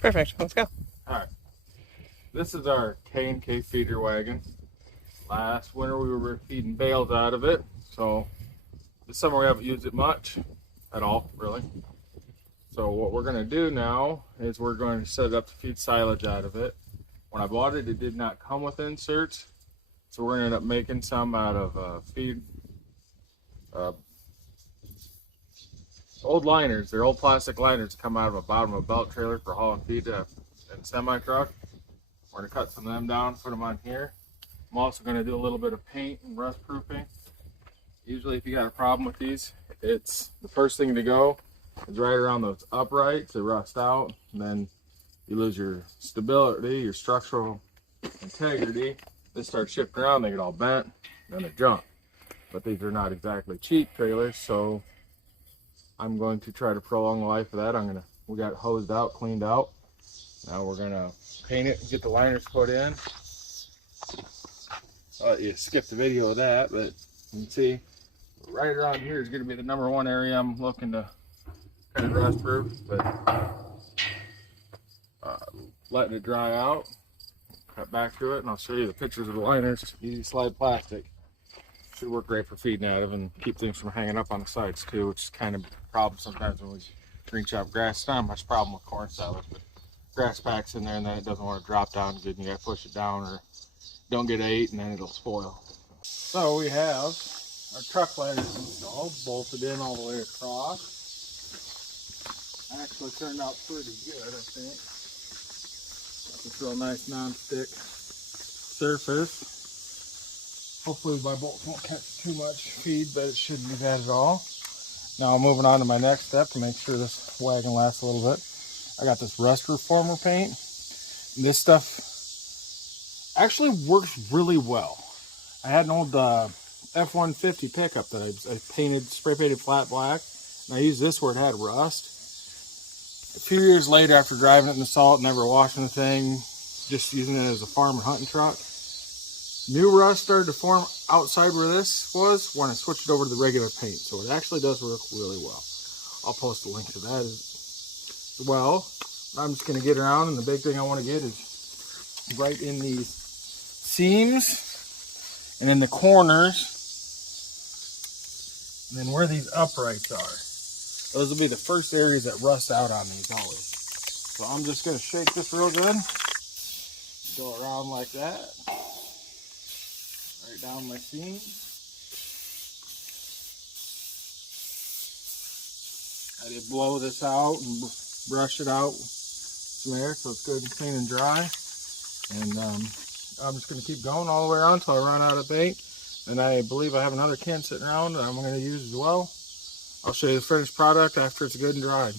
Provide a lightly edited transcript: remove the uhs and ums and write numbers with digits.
Perfect. Let's go. All right. This is our K&K feeder wagon. Last winter we were feeding bales out of it, so this summer we haven't used it much at all, really. So what we're going to do now is we're going to set it up to feed silage out of it. When I bought it, it did not come with inserts, so we're going to end up making some out of feed. Old liners, they're old plastic liners that come out of the bottom of a belt trailer for hauling feed in semi truck. We're going to cut some of them down, put them on here. I'm also going to do a little bit of paint and rust proofing. Usually if you got a problem with these, it's the first thing to go is right around those uprights. They rust out, and then you lose your stability, your structural integrity. They start shifting around, they get all bent, then they jump. But these are not exactly cheap trailers, so I'm going to try to prolong the life of that. We got it hosed out, cleaned out. Now we're gonna paint it and get the liners put in. You skipped the video of that, but you can see right around here is going to be the #1 area I'm looking to kind of rust proof, but letting it dry out, cut back to it, and I'll show you the pictures of the liners. Easy slide plastic. Should work great for feeding out of and keep things from hanging up on the sides too, which is kind of a problem sometimes when we green chop grass. It's not much problem with corn silage, but grass packs in there and then it doesn't want to drop down good and you gotta push it down or don't get ate and then it'll spoil. So we have our truck liners installed, bolted in all the way across. Actually turned out pretty good, I think. Got this real nice non-stick surface. Hopefully my bolts won't catch too much feed, but it shouldn't be bad at all. Now I'm moving on to my next step to make sure this wagon lasts a little bit. I got this rust reformer paint. This stuff actually works really well. I had an old F-150 pickup that I painted, spray painted flat black, and I used this where it had rust. A few years later, after driving it in the salt, never washing the thing, just using it as a farm and hunting truck, new rust started to form outside where this was when I switched it over to the regular paint. So it actually does work really well. I'll post a link to that as well. I'm just going to get around, and the big thing I want to get is right in these seams and in the corners, and then where these uprights are. Those will be the first areas that rust out on these always. So I'm just going to shake this real good. Go around like that. Right down my seams. I did blow this out and brush it out some air so it's good and clean and dry. And I'm just going to keep going all the way around until I run out of paint. And I believe I have another can sitting around that I'm going to use as well. I'll show you the finished product after it's good and dried.